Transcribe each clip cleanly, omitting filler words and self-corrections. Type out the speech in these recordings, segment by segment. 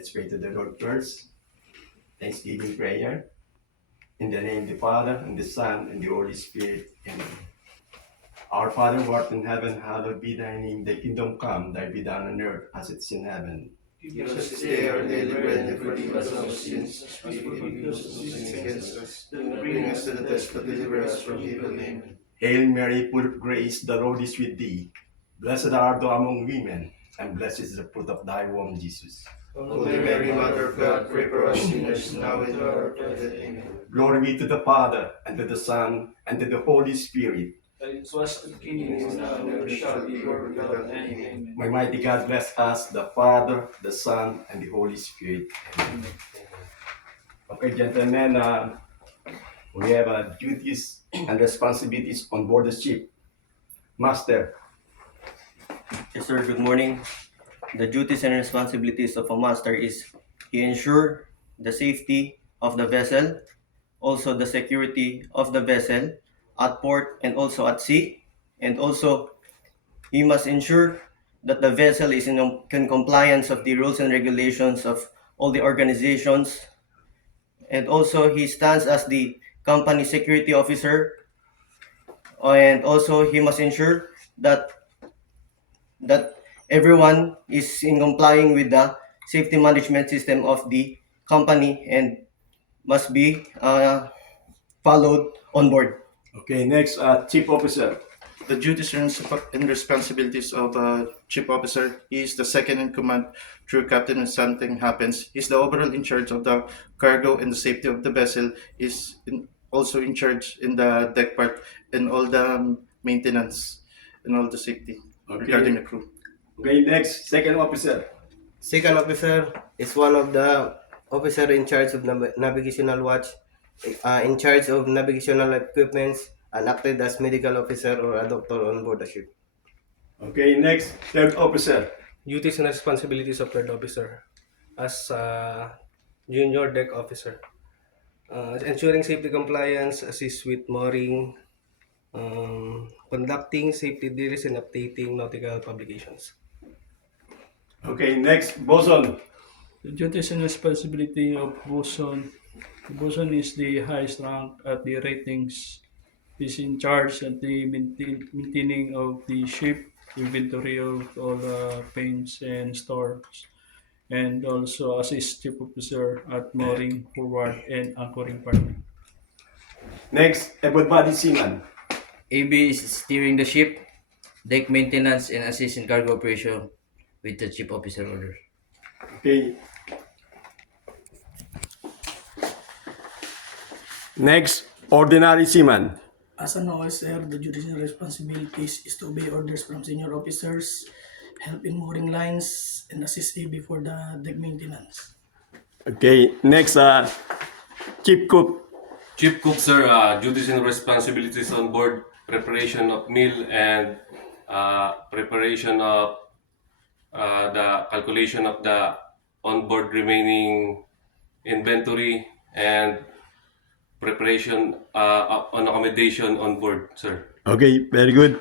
Let's pray to the Lord first. Thanksgiving prayer. In the name of the Father, and the Son, and the Holy Spirit. Amen. Our Father who art in heaven, hallowed be thy name. Thy kingdom come, thy be done on earth as it is in heaven. Give us this day our daily bread, and forgive us our sins, as we forgive those who sin against us. Do not bring us to the test, but deliver us from evil. Amen. Hail Mary, full of grace, the Lord is with thee. Blessed art thou among women, and blessed is the fruit of thy womb, Jesus. Holy Mary, Mother of God, pray for us sinners, now and at our hour of death. Amen. Glory be to the Father, and to the Son, and to the Holy Spirit. It was the beginning, is now, and ever shall be, world without end. Amen. May mighty God bless us, the Father, the Son, and the Holy Spirit. Amen. Okay, gentlemen, we have duties and responsibilities on board the ship. Master. Yes, sir. Good morning. The duties and responsibilities of a master is he ensure the safety of the vessel, also the security of the vessel at port and also at sea, and also he must ensure that the vessel is in compliance of the rules and regulations of all the organizations, and also he stands as the company security officer, and also he must ensure that everyone is in complying with the safety management system of the company and must be followed on board. Okay, next, Chief Officer. The duties and responsibilities of a chief officer. He is the second in command through captain when something happens. He is the overall in charge of the cargo and the safety of the vessel. Also in charge in the deck part and all the maintenance and all the safety regarding the crew. Okay, next, Second Officer. Second officer is one of the officer in charge of navigational watch, in charge of navigational equipments, and acted as medical officer or a doctor on board the ship. Okay, next, Third Officer. Duties and responsibilities of third officer as junior deck officer. Ensuring safety compliance, assist with mooring, conducting safety drills and updating nautical publications. Okay, next, Boson. The duties and responsibility of bosun. Bosun is the highest rank at the ratings. Is in charge at the maintaining of the ship, inventory of all the paints and stores, and also assist chief officer at mooring, forward, and anchoring part. Next, Everybody Seaman. AB is steering the ship, deck maintenance, and assist in cargo operation with the chief officer orders. Okay. Next, Ordinary Seaman. As an officer, the duties and responsibilities is to obey orders from senior officers, help in mooring lines, and assist AB for the deck maintenance. Okay, next, Chief Cook. Chief Cook, sir, duties and responsibilities on board, preparation of meal and preparation of the calculation of the onboard remaining inventory and preparation on accommodation on board, sir. Okay, very good.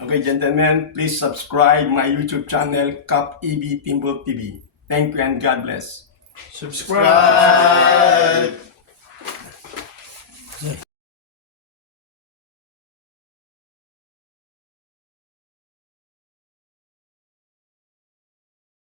Okay, gentlemen, please subscribe my YouTube channel, Cap EB Timbo TV. Thank you and God bless. Subscribe!